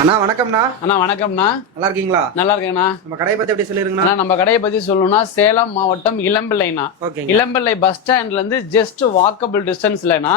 அண்ணா வணக்கம்ண்ணா. அண்ணா வணக்கம்ண்ணா. நல்லா இருக்கீங்களா? நல்லா இருக்கேண்ணா. நம்ம கடையை பத்தி எப்படி சொல்லிருங்கண்ணா? நம்ம கடையை பத்தி சொல்லணும்னா சேலம் மாவட்டம் இளம்பிள்ளைண்ணா. இளம்பிள்ளை பஸ் ஸ்டாண்ட்ல இருந்து ஜஸ்ட் வாக்கபிள் டிஸ்டன்ஸ்லனா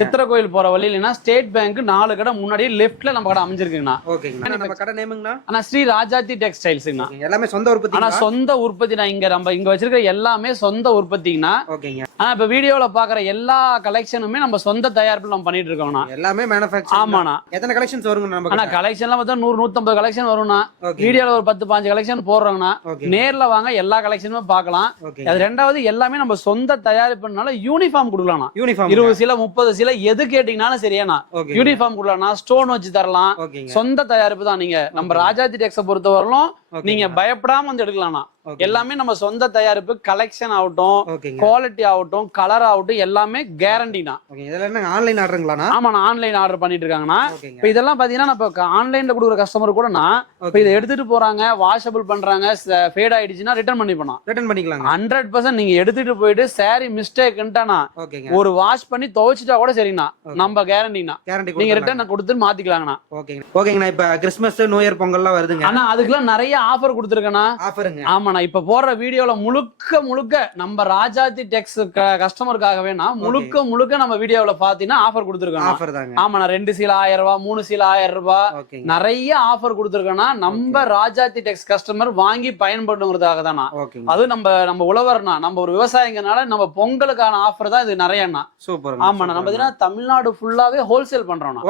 சித்திரகோயில் போற வழியிலனா ஸ்டேட் பேங்க் 4 கடை முன்னாடி லெஃப்ட்ல நம்ம கடை அமைஞ்சிருக்குங்கண்ணா. ஓகேங்கண்ணா. நம்ம கடை நேமுங்கண்ணா? அண்ணா ஸ்ரீ ராஜாத்தி டெக்ஸ்டைல்ஸ்ங்கண்ணா. எல்லாமே சொந்த உற்பத்தி? அண்ணா சொந்த உற்பத்தி. நான் இங்க வச்சிருக்க எல்லாமே சொந்த உற்பத்திங்கண்ணா. ஓகேங்க. ஆனா இப்ப வீடியோல பாக்குற எல்லா கலெக்ஷனுமே நம்ம சொந்த தயாரிப்புல நம்ம பண்ணிட்டு இருக்கோம்ண்ணா. எல்லாமே மேனுஃபேக்சர்? ஆமாண்ணா. எத்தனை கலெக்ஷன்ஸ் வருங்க நம்ம? அண்ணா கலெக்ஷன்லாம் பார்த்தா 100-150 கலெக்ஷன் வரும்ண்ணா. வீடியோல ஒரு 10-15 கலெக்ஷன் போடுறோங்கண்ணா. நேர்ல வாங்க எல்லா கலெக்ஷனுமே பார்க்கலாம். அது ரெண்டாவது எல்லாமே நம்ம சொந்த தயாரிப்புனால யூனிஃபார்ம் கொடுக்கலாம். 20 சீலை 30 சீலை எது கேட்டீங்கன்னாலும் சரியாண்ணா யூனிஃபார்ம் கொடுக்கலாம். ஸ்டோன் வச்சு தரலாம். சொந்த தயாரிப்பு தான். நீங்க நம்ம ராஜாத்தி டெக்ஸை பொறுத்த வரலும் நீங்க பயப்படாம வந்து எடுக்கலாம்ண்ணா. எல்லாமே நம்ம சொந்த தயாரிப்பு. கலெக்ஷன் ஆகட்டும், குவாலிட்டி ஆகட்டும், கலர் ஆகட்டும், எல்லாமே கேரண்டினா. ஆன்லைன் ஆர்டருங்களா? ஆமா, ஆன்லைன் ஆர்டர் பண்ணிட்டு இருக்காங்கண்ணா. இப்ப இதெல்லாம் பாத்தீங்கன்னா நம்ம ஆன்லைன்ல கொடுக்குற கஸ்டமர் கூட இப்ப இதை எடுத்துட்டு போறாங்க, வாஷபிள் பண்றாங்க, ஃபேட் ஆயிடுச்சுன்னா ரிட்டர்ன் பண்ணிக்கலாம். 100% நீங்க எடுத்துட்டு போயிட்டு சாரி மிஸ்டேக்ன்ட்டானா ஒரு வாஷ் பண்ணி துவைச்சிட்டா கூட சரிங்கண்ணா, நம்ம கேரண்டினா. நீங்க ரிட்டர்ன் கொடுத்து மாத்திக்கலாங்கண்ணா. ஓகேங்கண்ணா. இப்ப கிறிஸ்துமஸ், நியூ இயர், பொங்கல்லாம் வருதுங்க. ஆனா அதுக்கெல்லாம் நிறைய ஆஃபர் கொடுத்துருக்கேண்ணா. ஆமாண்ணா. இப்ப போடுற வீடியோல முழுக்க நம்ம ராஜாத்தி டெக்ஸ் கஸ்டமருக்காகவே முழுக்க நம்ம வீடியோல பாத்தீங்கன்னா ஆஃபர் கொடுத்துருக்கோம். ஆமாண்ணா. 2 சீலை 1000 ரூபாய், 3 சீலை 1000 ரூபாய், நிறைய ஆஃபர் கொடுத்துருக்கோம்னா நம்ம ராஜாத்தி டெக்ஸ் கஸ்டமர் வாங்கி பயன்படுங்கிறதுக்காக தானா. அது நம்ம உழவர்னா, நம்ம ஒரு விவசாயிங்கனால நம்ம பொங்கலுக்கான ஆஃபர் தான் இது நிறையண்ணா. சூப்பர். ஆமாண்ணா. நம்ம தமிழ்நாடு ஃபுல்லாவே ஹோல்சேல் பண்றோம்.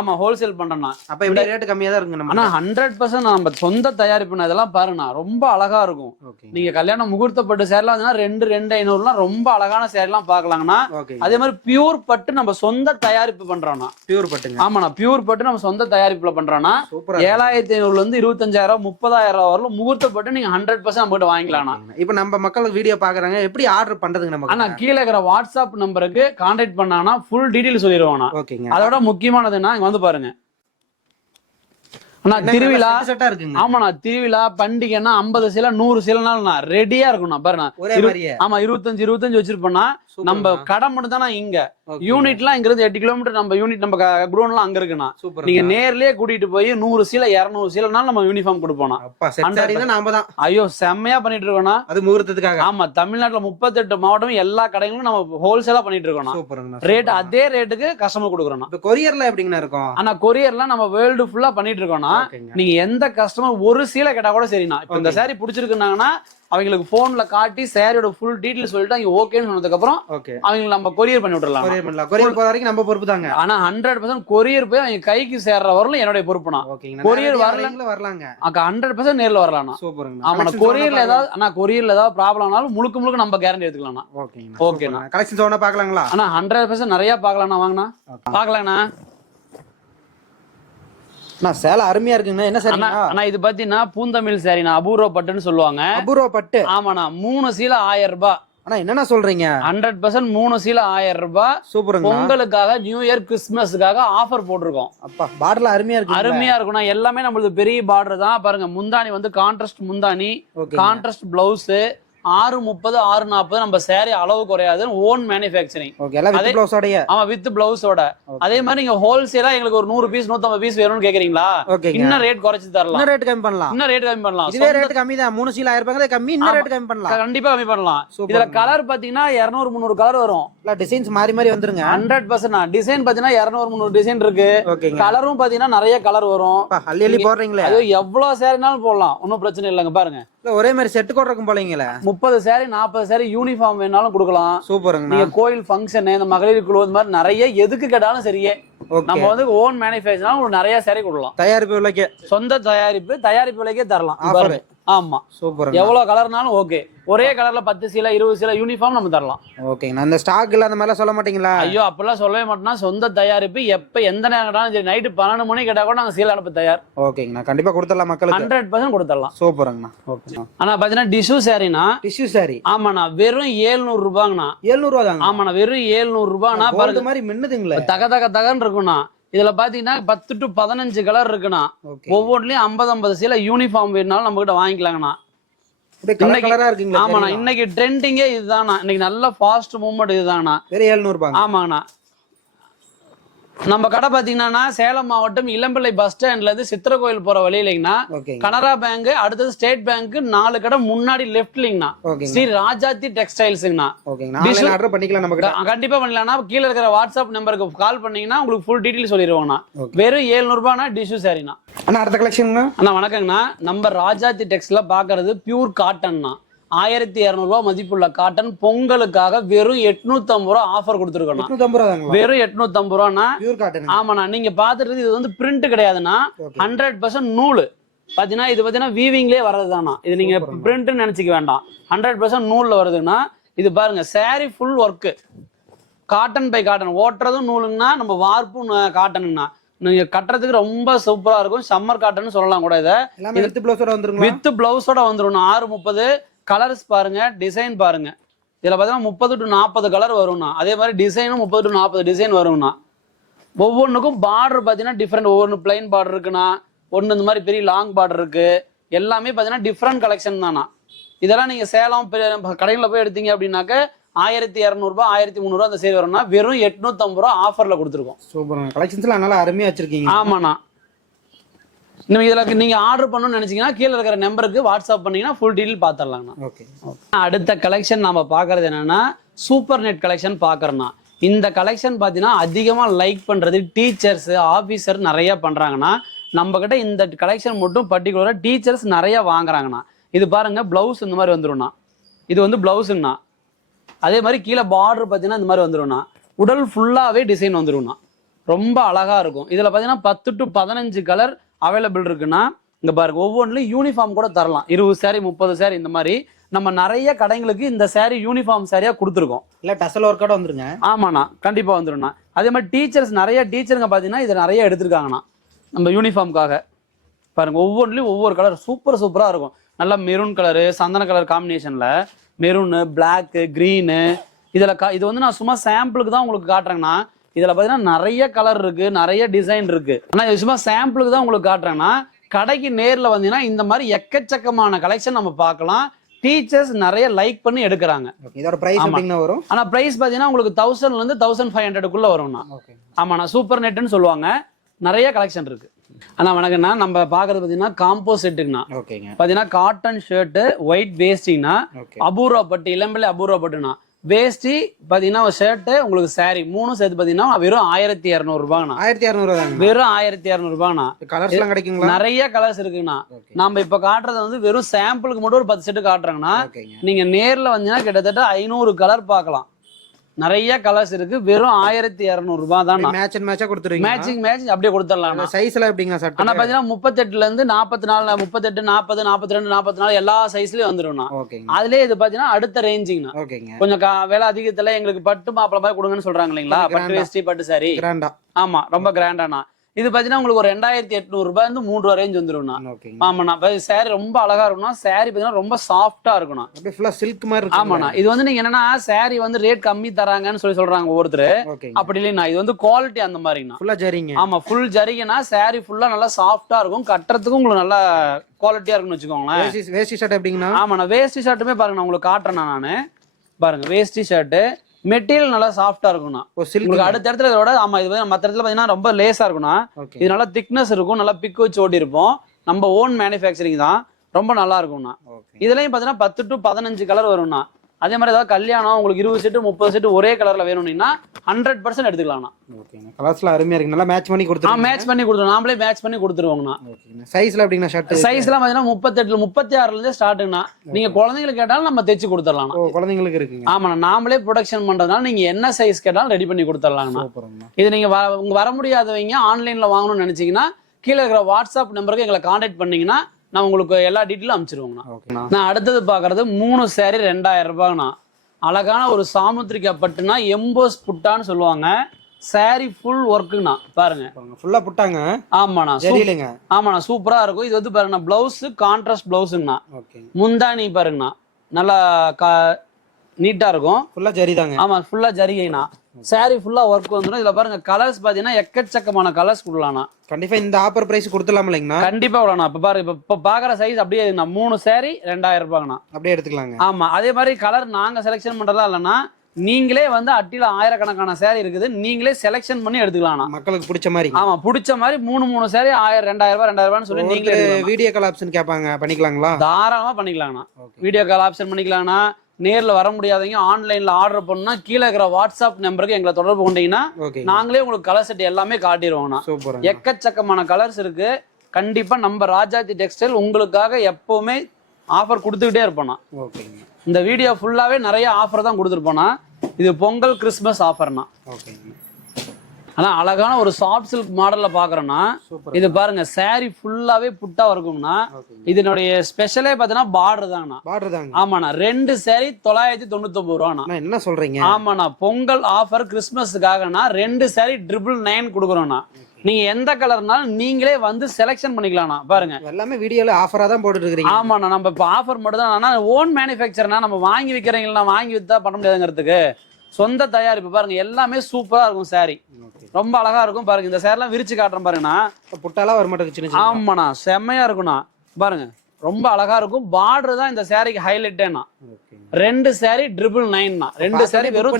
ஆமா, ஹோல்சேல் பண்றோம்னா. அப்ப இப்படி ரேட் கம்மியா தான் இருக்குங்க. ஆனா 100% நம்ம சொந்த தயாரிப்புனா இதெல்லாம் பாருங்கண்ணா, ரொம்ப அழகா இருக்கும். நீங்க கல்யாணம் முகூர்த்தப்பட்டு சேரலாம் 2,500 ரொம்ப அழகான சேரலாம் பாக்கலாங்கண்ணா. அதே மாதிரி பியூர் பட்டு நம்ம சொந்த தயாரிப்பு பண்றோம்னா. பியூர் பட்டுங்க? ஆமாண்ணா. பியூர் பட்டு நம்ம சொந்த தயாரிப்புல பண்றோம்னா 7,500 இருந்து 25,000 30,000 வரலும் முகூர்த்தப்பட்டு நீங்க 100% நம்ம கிட்ட வாங்கிக்கலாம்ண்ணா. இப்ப நம்ம மக்களுக்கு வீடியோ பாக்குறாங்க, எப்படி ஆர்டர் பண்றதுங்க நம்ம? ஆனா கீழே இருக்கிற வாட்ஸ்அப் நம்பருக்கு கான்டாக்ட் பண்ணாங்கன்னா ஃபுல் டீடைல் சொல்லிடுவாங்கண்ணா. அதோட முக்கியமானதுன்னா இங்க வந்து பாருங்க அண்ணா, திருவிழா ஆமாண்ணா, திருவிழா பண்டிகைன்னா 50 சீலை 100 சீலைனாலும் ரெடியா இருக்கும்ண்ணா. பாருண்ணா. ஆமா, 25 வச்சிருப்போம்னா நம்ம கடை மட்டும் தானே இங்க. யூனிட்லாம் இங்கிருந்து 8 கிலோமீட்டர் நம்ம யூனிட் நம்ம குடோன்லாம் அங்க இருக்குண்ணா. நீங்க நேர்லயே கூட்டிட்டு போய் 100 சீலை 200 சீலைனாலும் நம்ம யூனிஃபார்ம் கொடுப்போம். ஐயோ செம்மையா பண்ணிட்டு இருக்கோம்னா. அது முகூர்த்தத்துக்காக. ஆமா, தமிழ்நாட்டுல 38 மாவட்டம் எல்லா கடைகளும் நம்ம ஹோல்சேலா பண்ணிட்டு இருக்கோம். ரேட் அதே ரேட்டுக்கு கஸ்டமர் கொடுக்குறோம். கொரியர்ல எப்படிங்கண்ணா இருக்கும்? ஆனா கொரியர்லாம் நம்ம வேர்ல்டு ஃபுல்லா பண்ணிட்டு இருக்கோம்னா, நீங்க எந்த கஸ்டமர் ஒரு சீலை கேட்டா கூட சரிண்ணா. இப்ப இந்த சாரி பிடிச்சிருக்குனாங்கன்னா அவங்களுக்கு போன்ல காட்டி சாரியோட ஃபுல் டீடைல் சொல்லிட்டு அவங்க ஓகேன்னு சொன்னதுக்கு அப்புறம் அவங்களுக்கு நம்ம கொரியர் பண்ணி விட்டுறலாம். கொரியர் போற வரைக்கும் நம்ம பொறுப்பு தாங்க. ஆனா 100% கொரியர் போய் அவங்க கைக்கு சேர்ற வரலும் என்னுடைய பொறுப்புனா. கொரியர் வரலாங்க அக்கா 100% நேர்ல வரலாம். ஆமா, கொரியர்ல ஏதாவது ப்ராப்ளம் ஆனாலும் முழுக்க நம்ம கேரண்டி எடுத்துக்கலாம். ஓகேண்ணா. கலெக்ஷன்ஸ் ஒண்ணா பாக்கலாங்களா? ஆனா 100% நிறைய பாக்கலாம்ண்ணா. வாங்கண்ணா, பாக்கலாங்கண்ணா. சேலை அருமையா இருக்குங்க. என்ன சார் அண்ணா? இது பாத்தீங்கன்னா பூந்தமிழ் சாரிண்ணா, அபூர்வ பட்டுன்னு சொல்லுவாங்க. அபூர்வ பட்டு? ஆமாண்ணா. 3 சீலை 1000 ரூபாய். ஆனா என்னன்னா சொல்றீங்க? 100% 3 சீலை 1000 ரூபாய். சூப்பர். பொங்கலுக்காக, நியூ இயர், கிறிஸ்துமஸ்க்காக ஆஃபர் போட்டிருக்கோம். அப்பா பார்டர்ல அருமையா இருக்கு. அருமையா இருக்கும்ண்ணா. எல்லாமே நம்மளுக்கு பெரிய பார்டர் தான். பாருங்க, முந்தானி வந்து கான்ட்ராஸ்ட் முந்தானி, கான்ட்ராஸ்ட் பிளவுஸ். 630 640 நம்ம சாரி அளவு குறையாது. Own manufacturing. ஆமா, வித் பிளவுஸோட. அதே மாதிரி நீங்க ஹோல்சேலா எங்களுக்கு ஒரு 100 பீஸ் 150 பீஸ் வேணும்னு கேக்குறீங்களா, இன்னும் ரேட் குறைச்சு தரலாம். இன்னும் ரேட் கம்மி பண்ணலாம். இதே ரேட் கம்மி தான். 3 சீலை 1000 ரூபாய் கம்மி. இன்னும் ரேட் கம்மி பண்ணலாம். கண்டிப்பா கம்மி பண்ணலாம். இதுல கலர் பாத்தீங்கன்னா 200 300 கலர் வரும். டிசைன்ஸ் மாறி வந்துருங்க. 100% டிசைன் பாத்தீங்கன்னா 200 300 டிசைன் இருக்கு. கலரும் பாத்தீங்கன்னா நிறைய கலர் வரும். அள்ளி போடுறீங்களே, அது எவ்வளவு சாரினாலும் போடலாம், ஒன்னும் பிரச்சனை இல்லைங்க. பாருங்க, ஒரே மாதிரி செட் கோட்றக்கும் போலீங்களே. 30 சாரி 40 சாரி யூனிஃபார்ம் வேணாலும் கொடுக்கலாம். சூப்பருங்க. நீங்க கோயில் ஃபங்க்ஷன், இந்த மகளிர் குழு, இந்த மாதிரி நிறைய எதுக்கு கேட்டாலும் சரியே. நம்ம வந்து ஓன் மேனுஃபேக்சர் நிறைய சாரி கொடுக்கலாம். தயாரிப்பு விலைக்கே, சொந்த தயாரிப்பு விலைக்கே தரலாம். ஆமா, சூப்பர். எவ்வளவு கலர்னாலும் ஓகே. ஒரே கலர்ல 10 சீலை 20 சீலை யூனிஃபார்ம் நம்ம தரலாம். ஓகேங்க. அந்த ஸ்டாக் இல்ல அந்த மாதிரி சொல்ல மாட்டீங்களா? ஐயோ, அப்பெல்லாம் சொல்லவே மாட்டோம்னா. சொந்த தயாரிப்பு. எப்ப எந்த நேரம் கேட்டாலும் சரி, நைட்டு 12 மணி கேட்டா கூட நாங்க சீலை அனுப்ப தயார். ஓகேங்கண்ணா. கண்டிப்பா கொடுத்துடலாம் மக்களுக்கு. 100% கொடுத்துடலாம். சூப்பருங்கண்ணா. ஓகே. ஆனா பாத்தீங்கன்னா டிஷ்யூ சாரினா, டிஷ்யூ சாரி ஆமாண்ணா, வெறும் 700 ரூபாங்கண்ணா. 700 ரூபா தாங்க? ஆமாண்ணா, வெறும் 700 ரூபாய்னா பாருங்க, மாதிரி மின்னுதுங்களே, தகன்னு இருக்குண்ணா. இதுல பாத்தீங்கன்னா 10 to 15 கலர் இருக்குண்ணா. ஒவ்வொன்றுலயும் 50 சீலை யூனிஃபார்ம் வேணும்னாலும் நம்ம கிட்ட வாங்கிக்கலாங்கண்ணா. ஆமாண்ணா, இன்னைக்கு ட்ரெண்டிங்கே இதுதாண்ணா. இன்னைக்கு நல்ல ஃபாஸ்ட் மூவ்மெண்ட் இதுதாங்கண்ணா. 700 ரூபாய்? ஆமாங்கண்ணா. நம்ம கடை பாத்தீங்கன்னா சேலம் மாவட்டம் இளம்பிள்ளை பஸ் ஸ்டாண்ட்ல இருந்து சித்திரகோயில் போற வழியிலங்கண்ணா, கனரா பேங்க் அடுத்தது ஸ்டேட் பேங்க் 4 கடை முன்னாடி லெஃப்ட்லிங்கண்ணா, ஸ்ரீ ராஜாத்தி டெக்ஸ்டைல்ஸ்ங்கண்ணா. கண்டிப்பா பண்ணலாம்னா கீழே இருக்கிற வாட்ஸ்அப் நம்பருக்கு கால் பண்ணீங்கன்னா உங்களுக்கு ஃபுல் டீடைல் சொல்லிடுவோம்ண்ணா. வெறும் 700 ரூபாய்னா டிஷ்யூ சாரிண்ணா. அடுத்த கலெக்ஷன் அண்ணா வணக்கங்கண்ணா. நம்ம ராஜாத்தி டெக்ஸ்ல பாக்குறது பியூர் காட்டன்ண்ணா. 1200 ரூபாய் மதிப்புள்ள காட்டன் பொங்கலுக்காக வெறும் 850 ரூபாய் ஆஃபர் கொடுத்துருக்கோம். வெறும் 850 ரூபாய்னா ஆமாண்ணா. நீங்க பாத்துட்டு இது வந்து பிரிண்ட் கிடையாதுன்னா 100% நூல் பாத்தீங்கன்னா இது பாத்தீங்கன்னா வீவிங்லேயே வர்றதுதானா. இது நீங்க பிரிண்ட்னு நினைச்சுக்க வேண்டாம், 100% நூல்ல வருதுன்னா. இது பாருங்க sari full work cotton by cotton, ஓட்டுறதும் நூலுங்கன்னா நம்ம வார்ப்பும் காட்டனுங்கண்ணா. நீங்க கட்டுறதுக்கு ரொம்ப சூப்பரா இருக்கும். சம்மர் காட்டன் சொல்லலாம் கூட. இதை வித் பிளவுஸோட வந்துடும். 630 கலர்ஸ் பாருங்க, டிசைன் பாருங்க. இதுல பாத்தீங்கன்னா 30 to 40 கலர் வரும்னா. அதே மாதிரி டிசைனும் 30 to 40 டிசைன் வரும்னா. ஒவ்வொன்றுக்கும் பார்டர் பாத்தீங்கன்னா டிஃப்ரெண்ட். ஒவ்வொன்று பிளைன் பார்டர் இருக்குண்ணா, ஒன்று இந்த மாதிரி பெரிய லாங் பார்டர் இருக்கு. எல்லாமே பாத்தீங்கன்னா டிஃப்ரெண்ட் கலெக்ஷன் தானா. இதெல்லாம் நீங்க சேலம் கடைகளில் போய் எடுத்தீங்க அப்படின்னாக்க 1200 ரூபாய் 1300 ரூபாய் அந்த சேல் வரும்னா. வெறும் 850 ரூபாய் ஆஃபர்ல கொடுத்துருக்கோம். சூப்பர் கலெக்ஷன்ஸ்ல நல்லா அருமையா வச்சிருக்கீங்க. ஆமாண்ணா. இன்னும் இதுல நீங்க ஆர்டர் பண்ணணும்னு நினைச்சீங்கன்னா கீழே இருக்கிற நம்பருக்கு வாட்ஸ்அப் பண்ணீங்கன்னா ஃபுல் டீடைல் பாத்துடலாங்கண்ணா. அடுத்த கலெக்ஷன் நாம பாக்குறது என்னன்னா சூப்பர் நெட் கலெக்ஷன் பாக்குறோம்னா. இந்த கலெக்ஷன் பாத்தீங்கன்னா அதிகமா லைக் பண்றது டீச்சர்ஸ் ஆபீசர் நிறைய பண்றாங்கன்னா. நம்ம கிட்ட இந்த கலெக்ஷன் மட்டும் பர்டிகுலரா டீச்சர்ஸ் நிறைய வாங்குறாங்கண்ணா. இது பாருங்க பிளவுஸ் இந்த மாதிரி வந்துரும்ண்ணா. இது வந்து பிளவுஸுங்கண்ணா. அதே மாதிரி கீழே பார்டர் பாத்தீங்கன்னா இந்த மாதிரி வந்துரும்ண்ணா. உடல் ஃபுல்லாவே டிசைன் வந்துரும்ண்ணா. ரொம்ப அழகா இருக்கும். இதுல பாத்தீங்கன்னா 10 to 15 கலர் அவைலபிள் இருக்குன்னா. இங்க பாருங்க ஒவ்வொன்றுலையும் யூனிஃபார்ம் கூட தரலாம். 20 சாரி 30 சாரி இந்த மாதிரி நம்ம நிறைய கடைங்களுக்கு இந்த சாரி யூனிஃபார்ம் சாரியா கொடுத்துருக்கோம். இல்ல டசல் ஒர்க்கோட வந்துருங்க. ஆமாண்ணா கண்டிப்பா வந்துரும்ண்ணா. அதே மாதிரி டீச்சர்ஸ் நிறைய டீச்சருங்க பாத்தீங்கன்னா இதை நிறைய எடுத்திருக்காங்கண்ணா நம்ம யூனிஃபார்முக்காக. பாருங்க ஒவ்வொன்றுலையும் ஒவ்வொரு கலர் சூப்பரா இருக்கும். நல்லா மெரூன் கலரு, சந்தன கலர் காம்பினேஷன்ல மெரூனு, பிளாக், கிரீனு. இது வந்து நான் சும்மா சாம்பிளுக்கு தான் உங்களுக்கு காட்டுறேங்கண்ணா. இதுல பாத்தீங்கன்னா நிறைய கலர் இருக்கு, நிறைய டிசைன் இருக்கு. ஆனா இது சும்மா சாம்பிளுக்கு தான் உங்களுக்கு காட்டுறேன்னா. கடைக்கு நேர்ல வந்தீங்கன்னா இந்த மாதிரி எக்கச்சக்கமான கலெக்ஷன் நம்ம பார்க்கலாம். டீச்சர்ஸ் நிறைய லைக் பண்ணி எடுக்கிறாங்க. இதோட பிரைஸ் எப்படிங்க வரும்? ஆனா பிரைஸ் பாத்தீங்கன்னா உங்களுக்கு 1000 இருந்து 1500 வரும்ண்ணா. ஆமாண்ணா சூப்பர் நெட்னு சொல்லுவாங்க. நிறைய கலெக்ஷன் இருக்கு. ஆனா வணக்கம்ண்ணா. நம்ம பாக்குறது பாத்தீங்கன்னா காம்போ செட்டுங்கண்ணா. பாத்தீங்கன்னா காட்டன் ஷர்ட், ஒயிட் வேஸ்டிங்னா, அபூர்வா பட்டு, இளம்பிள்ளை அபூர்வா பட்டுண்ணா. வேஷ்டி பாத்தீங்கன்னா ஒரு ஷர்ட் உங்களுக்கு சாரி 3 சேர்த்து பாத்தீங்கன்னா வெறும் 1200 ரூபாய்ண்ணா. 1200 வெறும் 1200 ரூபாய்ண்ணா. கலர்ஸ் எல்லாம் கிடைக்குங்களா? நிறைய கலர்ஸ் இருக்குண்ணா. நம்ம இப்ப காட்டுறது வந்து வெறும் சாம்பிளுக்கு மட்டும் ஒரு 10 செட்டு காட்டுறாங்கன்னா. நீங்க நேர்ல வந்தீங்கன்னா கிட்டத்தட்ட 500 கலர் பார்க்கலாம். நிறைய கலர்ஸ் இருக்கு. வெறும் 1200 ரூபாய் தான். மேட்சா கொடுத்துருவீங்க. மேட்சிங் அப்படியே கொடுத்துடலாம். சைஸ் எல்லாம் எப்படிங்க சார்? ஆனா பாத்தீங்கன்னா 38ல இருந்து 44, 38, 40, 42, 44 எல்லா சைஸ்லயும் வந்துடும். அதுலயே இது பாத்தீங்கன்னா அடுத்த ரேஞ்சிங்னா கொஞ்சம் வேலை அதிகத்துல எங்களுக்கு பட்டு மாப்பிள மாதிரி கொடுங்கன்னு சொல்றாங்க இல்லைங்களா. பட்டு வேஷ்டி பட்டு சாரி ஆமா ரொம்ப கிராண்டானா. இது பாத்தீங்கன்னா உங்களுக்கு ஒரு 2800 ரூபாய் இருந்து 3000 ரேஞ்ச் வந்துரும்ண்ணா. ஆமாண்ணா. சாரி ரொம்ப அழகா இருக்கும்னா. சாரி பாத்தீங்கன்னா ரொம்ப சாஃப்டா இருக்கணும். சில்க் மாதிரி இருக்கு. ஆமாண்ணா. இது வந்து நீங்க என்னன்னா சாரி வந்து ரேட் கம்மி தராங்கன்னு சொல்றாங்க ஒவ்வொருத்தர். அப்படி இல்லைண்ணா. இது வந்து குவாலிட்டி அந்த மாதிரிங்கண்ணா. ஆமா ஃபுல் ஜரிகைனா சாரி ஃபுல்லா நல்லா சாஃப்டா இருக்கும். கட்டுறதுக்கும் உங்களுக்கு நல்லா குவாலிட்டியா இருக்கும்னு வச்சுக்கோங்களேன். வேஷ்டி ஷர்ட் எப்படிங்கண்ணா? ஆமாண்ணா. வேஷ்டி ஷர்ட்டுமே பாருங்க உங்களுக்கு காட்டுறேன் நானு. பாருங்க வேஷ்டி ஷர்ட் மெட்டீரியல் நல்லா சாஃப்டா இருக்கும்ண்ணா. உங்களுக்கு அடுத்த இடத்துல இதோட ஆமா இது மற்ற இடத்துல பாத்தீங்கன்னா ரொம்ப லேசா இருக்கும்ண்ணா. இது நல்லா திக்னஸ் இருக்கும். நல்லா பிக் வச்சு ஓட்டி இருப்போம். நம்ம ஓன் மேனுஃபேக்சரிங் தான். ரொம்ப நல்லா இருக்கும்ண்ணா. இதுலயும் பாத்தீங்கன்னா 10 to 15 கலர் வரும்ண்ணா. அதே மாதிரி ஏதாவது கல்யாணம் உங்களுக்கு 20 செட்டு 30 செட்டு ஒரே கலர்ல வேணும்னா 100% எடுத்துக்கலாம்ண்ணா. கலர்ஸ்லாம் அருமையா இருக்கு. நல்லா மேட்ச் பண்ணி கொடுத்துருவோம். மேட்ச் பண்ணி கொடுத்துருவோம். நாமளே மேட்ச் பண்ணி கொடுத்துருவோங்கண்ணா. சைஸ்ல எப்படிங்கண்ணா ஷர்ட்? சைஸ்லாம் பாத்தீங்கன்னா 38 36ல இருந்து ஸ்டார்ட்ங்கண்ணா. நீங்க குழந்தைங்களுக்கு கேட்டாலும் நம்ம தைச்சு கொடுத்துடலாம். குழந்தைங்களுக்கு இருக்குங்க. ஆமாண்ணா. நாமளே ப்ரொடக்ஷன் பண்றதுனால நீங்க என்ன சைஸ் கேட்டாலும் ரெடி பண்ணி கொடுத்துடலாங்கண்ணா. இது நீங்க வர முடியாதவங்க ஆன்லைன்ல வாங்கணும்னு நினைச்சீங்கன்னா கீழே இருக்கிற வாட்ஸ்அப் நம்பருக்கு எங்களை கான்டாக்ட் பண்ணீங்கன்னா நான் உங்களுக்கு எல்லா டீட்டெயிலும் அனுப்பிச்சிருவோங்கண்ணா. நான் அடுத்தது பாக்குறது 3 சாரி 2000 ரூபாய்ண்ணா. அழகான ஒரு சாமுத்திரிக்கா பட்டுனா எம்போஸ் புட்டான்னு சொல்லுவாங்க. சாரி ஃபுல் ஒர்க்குங்கண்ணா. பாருங்க ஃபுல்லா புட்டாங்க. ஆமாண்ணா. ஆமாண்ணா சூப்பரா இருக்கும். இது வந்து பாருங்கண்ணா பிளவுஸ் கான்ட்ராஸ்ட் பிளவுஸுங்கண்ணா. முந்தானி பாருங்கண்ணா நல்லா நீட்டா இருக்கும். ஃபுல்லா ஜரிதாங்க. ஆமா ஃபுல்லா ஜரிகைண்ணா. சாரி ஃபுல்லா ஒர்க் வந்துடும். இதுல பாருங்க கலர்ஸ் பாத்தீங்கன்னா எக்கச்சக்கமான கலர்ஸ் கொடுக்கலாம்ண்ணா. கண்டிப்பா இந்த ஆஃபர் பிரைஸ் கொடுத்துடலாம் இல்லைங்கண்ணா? கண்டிப்பா விடணும். இப்ப பாருங்க இப்ப பாக்குற சைஸ் அப்படியே 3 சாரி 2000 ரூபாய்ண்ணா. அப்படியே எடுத்துக்கலாங்க. ஆமா அதே மாதிரி கலர் நாங்க செலக்ஷன் பண்றதா இல்லைன்னா நீங்களே வந்து அட்டில ஆயிரக்கணக்கான சேரீ இருக்குது, நீங்களே செலக்ஷன் பண்ணி எடுத்துக்கலாம். மக்களுக்கு பிடிச்ச மாதிரி. ஆமா, பிடிச்ச மாதிரி 3 சேரீ 1000 2000 சொல்லி நீங்களே வீடியோ கால் ஆப்ஷன் கேட்பாங்க, பண்ணிக்கலாங்களா? தாராளமா பண்ணிக்கலாம்ண்ணா. Video call option பண்ணிக்கலாம்ண்ணா. நேர்ல வர முடியாதவங்க ஆன்லைன்ல ஆர்டர் பண்ணா கீழே இருக்கிற வாட்ஸ்அப் நம்பருக்கு எங்களை தொடர்பு கொண்டீங்கன்னா நாங்களே உங்களுக்கு கலர் செட் எல்லாமே காட்டிடுவோம்ண்ணா. எக்கச்சக்கமான கலர்ஸ் இருக்கு. கண்டிப்பா நம்ம ராஜாஜி டெக்ஸ்டைல் உங்களுக்காக எப்பவுமே ஆஃபர் கொடுத்துக்கிட்டே இருப்போம்ண்ணா. இந்த வீடியோ ஃபுல்லாவே நிறைய ஆஃபர் தான் கொடுத்துருப்போம்னா. இது பொங்கல் கிறிஸ்மஸ் ஆஃபர்னா. ஆனா அழகான ஒரு சாஃப்ட் சில்க் மாடல்ல பாக்குறோம்னா இது பாருங்க, சாரி ஃபுல்லாவே புட்டா இருக்கும்னா. இதனுடைய ஸ்பெஷலே பாத்தீங்கன்னா பார்டர் தாங்கண்ணா. ஆமாண்ணா, 2 சாரி 999 ரூபாண்ணா. என்ன சொல்றீங்க? ஆமாண்ணா, பொங்கல் ஆஃபர் கிறிஸ்மஸ்க்காகனா 2 சாரி 999 கொடுக்குறோம்ண்ணா. நீங்க எந்த கலர்னாலும் நீங்களே வந்து செலக்ஷன் பண்ணிக்கலாம்ண்ணா. பாருங்க, எல்லாமே வீடியோல ஆஃபரா தான் போட்டுட்டு இருக்கீங்க. ஆமாண்ணா, நம்ம இப்போ ஆஃபர் மட்டும் தான். ஆனா ஓன் மேனுஃபேக்சர்னா நம்ம வாங்கி விற்கிறீங்களா, வாங்கி வித்தா பண்ண முடியாதுங்கிறதுக்கு சொந்த தயாரிப்பு. பாருங்க, எல்லாமே சூப்பரா இருக்கும். சாரி ரொம்ப அழகா இருக்கும். பாருங்க, இந்த சேரெல்லாம் விரிச்சு காட்டுறேன் பாருங்கண்ணா. புட்டாலாம் வர மாட்டேங்குது. ஆமாண்ணா, செம்மையா இருக்குண்ணா. பாருங்க, ரொம்ப அழகா இருக்கும். பார்டர் தான் இந்த சாரிக்கு ஹைலைட்டேண்ணா. 2 சாரி 999. 2 சாரி வெறும்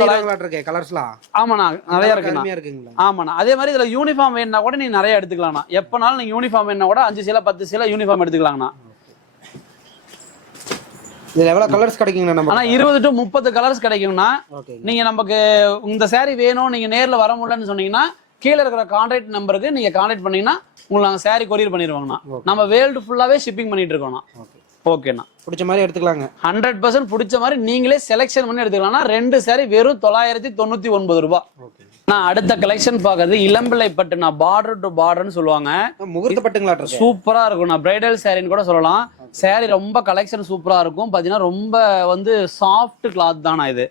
கலர்ஸ்லாம். ஆமாண்ணா, நிறைய இருக்குண்ணா. ஆமாண்ணா, அதே மாதிரி இதுல யூனிஃபார்ம் வேணும்னா கூட நீங்க நிறைய எடுத்துக்கலாம்ண்ணா. எப்பனாலும் நீங்க யூனிஃபார்ம் வேணும்னா கூட 5 சேலை 10 சேலை யூனிஃபார்ம் எடுத்துக்கலாம்ண்ணா. இதுல எவ்வளவு கலர்ஸ் கிடைக்குங்கண்ணா? நம்ம ஆனா 20 to 30 கலர்ஸ் கிடைக்கும்னா. நீங்க நமக்கு இந்த சாரி வேணும், நீங்க நேர்ல வர முடியலன்னு சொன்னீங்கன்னா கீழே இருக்கிற கான்டாக்ட் நம்பருக்கு நீங்க கான்டாக்ட் பண்ணீங்கன்னா உங்களுக்கு நாங்க சாரி கொரியர் பண்ணிடுவோங்கண்ணா. நம்ம வேர்ல்டு ஃபுல்லாவே ஷிப்பிங் பண்ணிட்டு இருக்கோம்ண்ணா. ஓகேண்ணா, பிடிச்ச மாதிரி எடுத்துக்கலாங்க. 100% பிடிச்ச மாதிரி நீங்களே செலக்ஷன் பண்ணி எடுத்துக்கலாம்னா. 2 சாரி வெறும் 999 ரூபாய். நான் அடுத்த கலெக்ஷன் பாக்குறது இளம்பிள்ளை பட்டுனா, பார்டர் டு பார்டர்னு சொல்லுவாங்க. முகூர்த்த பட்டுங்களா? சூப்பரா இருக்கும். நான் பிரைடல் சாரின்னு கூட சொல்லலாம். சாரி ரொம்ப கலெக்ஷன் சூப்பரா இருக்கும். பாத்தீங்கன்னா ரொம்ப வந்து சாஃப்ட் கிளாத் தானா இது.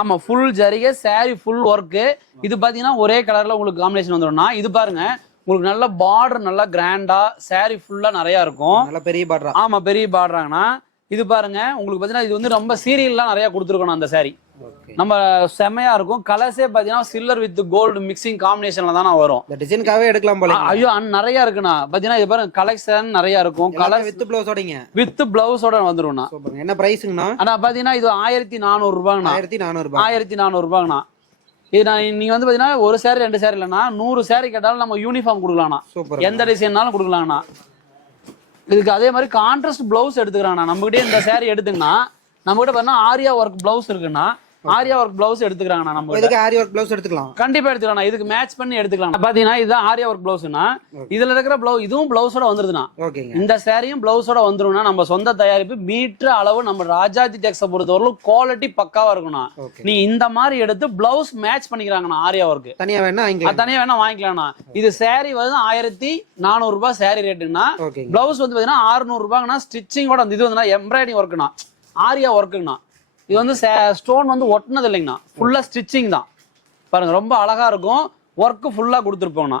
ஆமா, ஃபுல் ஜரிகை சாரி, ஃபுல் ஒர்க். இது பாத்தீங்கன்னா ஒரே கலர்ல உங்களுக்கு காம்பினேஷன் வந்துடும்னா. இது பாருங்க, உங்களுக்கு நல்ல பார்டர், நல்லா கிராண்டா சாரி ஃபுல்லா நிறைய இருக்கும். நல்ல பெரிய பார்டர். ஆமா, பெரிய பார்டராங்கண்ணா. இது பாருங்க, உங்களுக்கு பாத்தீங்கன்னா இது வந்து ரொம்ப சீரியல்லாம் நிறைய கொடுத்துருக்கணும் அந்த சாரி. நம்ம செம்மையா இருக்கும். கலர்ஸே பாத்தீங்கன்னா சில்வர் வித் கோல்டு மிக்சிங் காம்பினேஷன்ல தான் வரும். இந்த டிசைனுக்காகவே எடுக்கலாம் போல. ஐயோ, நிறைய இருக்குண்ணா. பாத்தீங்கன்னா இது பாருங்க, கலெக்ஷன் நிறைய இருக்கும். கலர் வித் பிளவுஸோடங்க, வித் பிளவுஸோட வந்துரும்ண்ணா. என்ன பிரைஸ்ங்கண்ணா? ஆனா பாத்தீங்கன்னா இது 1400 ரூபாங்கண்ணா. 1400 ரூபாங்கண்ணா. இது நீங்க வந்து பாத்தீங்கன்னா ஒரு சாரி 2 சாரி இல்லைன்னா 100 சாரி கேட்டாலும் நம்ம யூனிஃபார்ம் கொடுக்கலாம்ண்ணா. எந்த டிசைன்னாலும் கொடுக்கலாம்ண்ணா. இதுக்கு அதே மாதிரி கான்ட்ராஸ்ட் பிளவுஸ் எடுத்துக்கிறாங்கண்ணா. நம்ம கிட்டே இந்த சாரி எடுத்துங்கன்னா நம்ம கிட்ட பாத்தீங்கன்னா ஆரியா ஒர்க் பிளவுஸ் இருக்குன்னா ஆரியா ஒர்க் பிளவுஸ் எடுத்துக்கிறாங்கண்ணா. நம்ம இதுக்கு ஆரியா ஒர்க் பிளவுஸ் எடுத்துக்கலாம். கண்டிப்பா எடுத்துக்கலாம். இதுக்கு மேட்ச் பண்ணி எடுத்துக்கலாம். பாத்தீங்கன்னா இதுதான் ஆரியா ஒர்க் பிளவுஸ்னா. இதுல இருக்கிற பிளவுஸ் இதுவும் பிளவுஸோட வந்துருதுண்ணா. இந்த சாரியும் பிளவுஸோட வந்துரும்னா. நம்ம சொந்த தயாரிப்பு, மீட்டர் அளவு நம்ம ராஜாஜி டெக்ஸை பொறுத்தவரைக்கும் குவாலிட்டி பக்காவா இருக்கும்ண்ணா. நீ இந்த மாதிரி எடுத்து பிளவுஸ் மேட்ச் பண்ணிக்கிறாங்கண்ணா. ஆரியா ஒர்க் தனியா வேணா வாங்கிக்கலாம்ண்ணா. இது சாரி வந்து 1400 ரூபாய் சாரி ரேட்டுன்னா. பிளவுஸ் வந்து பாத்தீங்கன்னா 600 ரூபாய்னா. ஸ்டிச்சிங்கோட இது வந்து எம்ப்ராய்டிங் ஒர்க்குண்ணா, ஆரியா ஒர்க்குங்கண்ணா. இது வந்து ஸ்டோன் வந்து ஒட்டினது இல்லைங்கண்ணா, ஃபுல்லா ஸ்டிச்சிங் தான். பாருங்க, ரொம்ப அழகா இருக்கும். ஒர்க் ஃபுல்லா கொடுத்துருப்போங்கண்ணா.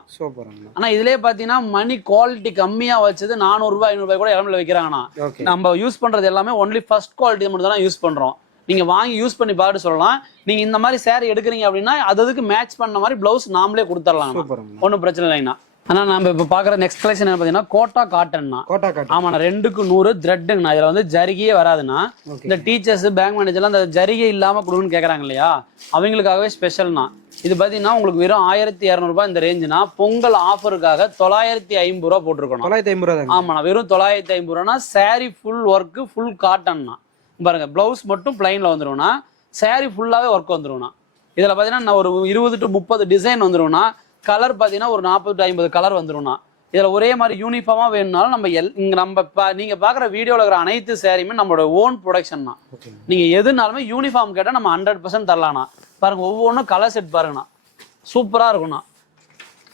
ஆனா இதுலயே பாத்தீங்கன்னா மணி குவாலிட்டி கம்மியா வச்சது 400 ரூபாய் 500 ரூபாய் கூட இடம்ல வைக்கிறாங்கண்ணா. நம்ம யூஸ் பண்றது எல்லாமே ஒன்லி ஃபர்ஸ்ட் குவாலிட்டி மட்டும் தான் யூஸ் பண்றோம். நீங்க வாங்கி யூஸ் பண்ணி பார்த்து சொல்லலாம். நீங்க இந்த மாதிரி சாரி எடுக்கிறீங்க அப்படின்னா அதுக்கு மேட்ச் பண்ண மாதிரி பிளவுஸ் நாமளே கொடுத்துடலாம். ஒன்றும் பிரச்சனை இல்லைங்கண்ணா. ஆனா நம்ம இப்ப பாக்குற நெக்ஸ்ட் கலெக்ஷன் என்ன பாத்தீங்கன்னா கோட்டா காட்டன்னா. ஆமாண்ணா, 2க்கு 100 த்ரெட்டுங்கண்ணா. இதுல வந்து ஜரிகையே வராதுண்ணா. இந்த டீச்சர்ஸ், பேங்க் மேனேஜர்லாம் இந்த ஜரிகை இல்லாம கொடுன்னு கேக்குறாங்க இல்லையா, அவங்களுக்காகவே ஸ்பெஷல்னா. இது பாத்தீங்கன்னா உங்களுக்கு வெறும் 1200 ரூபாய் இந்த ரேஞ்சுனா. பொங்கல் ஆஃபருக்காக 950 ரூபாய் போட்டிருக்கணும். 950 ஆமாண்ணா, வெறும் 950 ரூபாய்னா. சாரி ஃபுல் ஒர்க், ஃபுல் காட்டன்னா. பாருங்க, பிளவுஸ் மட்டும் பிளைன்ல வந்துரும்னா. சாரி ஃபுல்லாவே ஒர்க் வந்துரும்னா. இதுல பாத்தீங்கன்னா ஒரு 20 to 30 டிசைன் வந்துரும்னா. கலர் பாத்தீங்கன்னா ஒரு 40 to 50 கலர் வந்துரும்னா. இதுல ஒரே மாதிரி யூனிஃபார்மா வேணும்னாலும் நம்ம நீங்க பாக்குற வீடியோல இருக்கிற அனைத்து சாரியுமே நம்மளோட ஓன் ப்ரொடக்ஷன் தான். நீங்க எதுனாலுமே யூனிஃபார்ம் கேட்டா நம்ம 100% தரலாம்ண்ணா. பாருங்க, ஒவ்வொன்றும் கலர் செட் பாருங்கண்ணா, சூப்பரா இருக்கும்ண்ணா.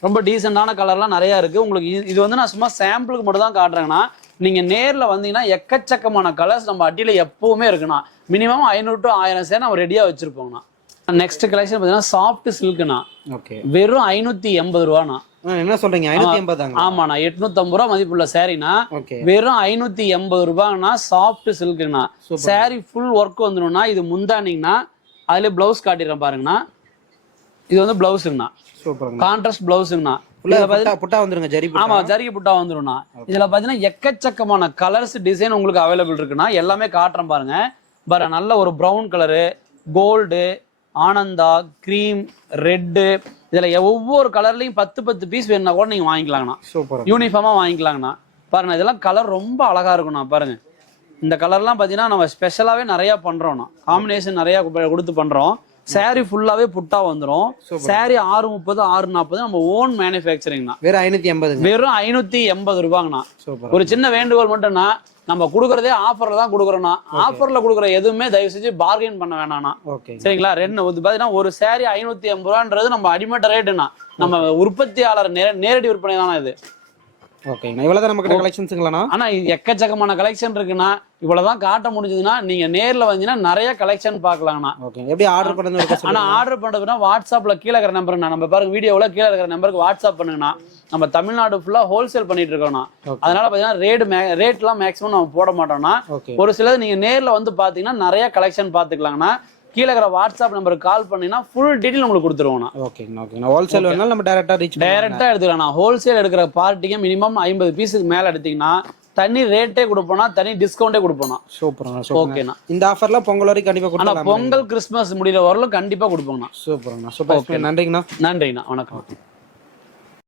ரொம்ப டீசெண்டான கலர்லாம் நிறைய இருக்கு. உங்களுக்கு இது வந்து நான் சும்மா சாம்பிளுக்கு மட்டும் தான் காட்டுறேங்கண்ணா. நீங்க நேர்ல வந்தீங்கன்னா எக்கச்சக்கமான கலர்ஸ் நம்ம அட்டியில எப்பவுமே இருக்குண்ணா. மினிமம் 500 to 1000 சேர் நம்ம ரெடியா வச்சிருப்போம்ண்ணா. நெக்ஸ்ட் கலெக்ஷன் பாத்தீங்கன்னா சாஃப்ட் சில்க்னா. வெறும் 580 ரூபாண்ணா. என்ன சொல்றீங்க? 580? ஆமாண்ணா, 850 ரூபாய் மதிப்புள்ள சாரினா. வெறும் 580 ரூபாய்னா சாஃப்ட் சில்க்னா. சாரி ஃபுல் ஒர்க் வந்துடும்னா. இது முந்தானிங்கன்னா அதுல பிளவுஸ் காட்டிடுறேன் பாருங்கண்ணா. இது வந்து பிளவுஸுங்கண்ணா, கான்ட்ராஸ்ட் பிளவுஸுங்கண்ணா. ஆமா, ஜரிகை புட்டா வந்துடும்ண்ணா. இதுல பாத்தீங்கன்னா எக்கச்சக்கமான கலர்ஸ் டிசைன் உங்களுக்கு அவைலபிள் இருக்குண்ணா. எல்லாமே காட்டுறேன் பாருங்க. நல்ல ஒரு ப்ரௌன் கலரு, கோல்டு, ஆனந்தா, கிரீம், ரெட்டு, இதுல ஒவ்வொரு கலர்லயும் 10 பீஸ் வேணும்னா கூட நீங்க வாங்கிக்கலாங்கண்ணா. சூப்பர். யூனிஃபார்மா வாங்கிக்கலாங்கண்ணா. பாருங்க இதெல்லாம் கலர் ரொம்ப அழகா இருக்கும்ண்ணா. பாருங்க இந்த கலர்லாம் பாத்தீங்கன்னா நம்ம ஸ்பெஷலாவே நிறைய பண்றோம்ண்ணா. காம்பினேஷன் நிறைய கொடுத்து பண்றோம். சாரி ஃபுல்லாவே புட்டா வந்துரும். சாரி 630 640 நம்ம ஓன் மேனுஃபேக்சரிங்னா. வெறும் 580. வெறும் 580 ரூபாங்கண்ணா. ஒரு சின்ன வேண்டுகோள் மட்டும்னா, நம்ம கொடுக்கறதே ஆஃபர்ல தான் கொடுக்குறோம்னா. ஆஃபர்ல கொடுக்குற எதுவுமே தயவு செஞ்சு பார்கெயின் பண்ண வேணாம்னா. சரிங்களா? ரெண்டு பாத்தீங்கன்னா ஒரு சாரி 580 ரூபான்றது நம்ம அடிமட்ட ரேட்டுனா. நம்ம உற்பத்தியாளர் நேரடி விற்பனை தானே இது. ஓகேங்க. இவ்வளவுதான் நமக்கு கலெக்ஷன்ஸ்ங்களாண்ணா? ஆனா எக்கச்சக்கமான கலெக்ஷன் இருக்குன்னா, இவ்வளவுதான் காட்ட முடிஞ்சதுன்னா நீங்க நேர்ல வந்தீங்கன்னா நிறைய கலெக்ஷன் பார்க்கலாம்ண்ணா. ஓகே. எப்படி ஆர்டர் பண்றது? ஆனா ஆர்டர் பண்றதுன்னா வாட்ஸ்அப்ல கீழே இருக்கிற நம்பர் நம்ம பாருங்க வீடியோல கீழே இருக்கிற நம்பருக்கு வாட்ஸ்அப் பண்ணுங்கண்ணா. நம்ம தமிழ்நாடு ஃபுல்லா ஹோல்சேல் பண்ணிட்டு இருக்கோம்ண்ணா. அதனால பாத்தீங்கன்னா ரேட்லாம் மேக்ஸிமம் நம்ம போட மாட்டோம்னா. ஒரு சிலது நீங்க நேர்ல வந்து பாத்தீங்கன்னா நிறைய கலெக்ஷன் பாத்துக்கலாங்கண்ணா. கீழே இருக்கிற வாட்ஸ்அப் நம்பருக்கு கால் பண்ணீங்கன்னா ஃபுல் டீடைல் உங்களுக்கு கொடுத்துருவோம். ஓகேங்க. ஓகேங்க. ஹோல்சேல் வேணாலும் நம்ம டைரக்டா எடுத்துக்கலாம். ஹோல்சேல் எடுக்கிற பார்ட்டிக்கு மினிமம் 50 பீஸுக்கு மேல எடுத்தீங்கன்னா தனி ரேட்டே கொடுப்போம், தனி டிஸ்கவுண்டே கொடுப்போம். சூப்பர்ண்ணா. ஓகேண்ணா. இந்த ஆஃபர்ல பொங்கல் வரைக்கும் கண்டிப்பா கொடுக்கலாம். பொங்கல் கிறிஸ்மஸ் முடிகிற வரலும் கண்டிப்பா கொடுப்போம்ண்ணா. சூப்பர்ண்ணா. சூப்பர். நன்றிங்கண்ணா. நன்றிங்கண்ணா. வணக்கம்.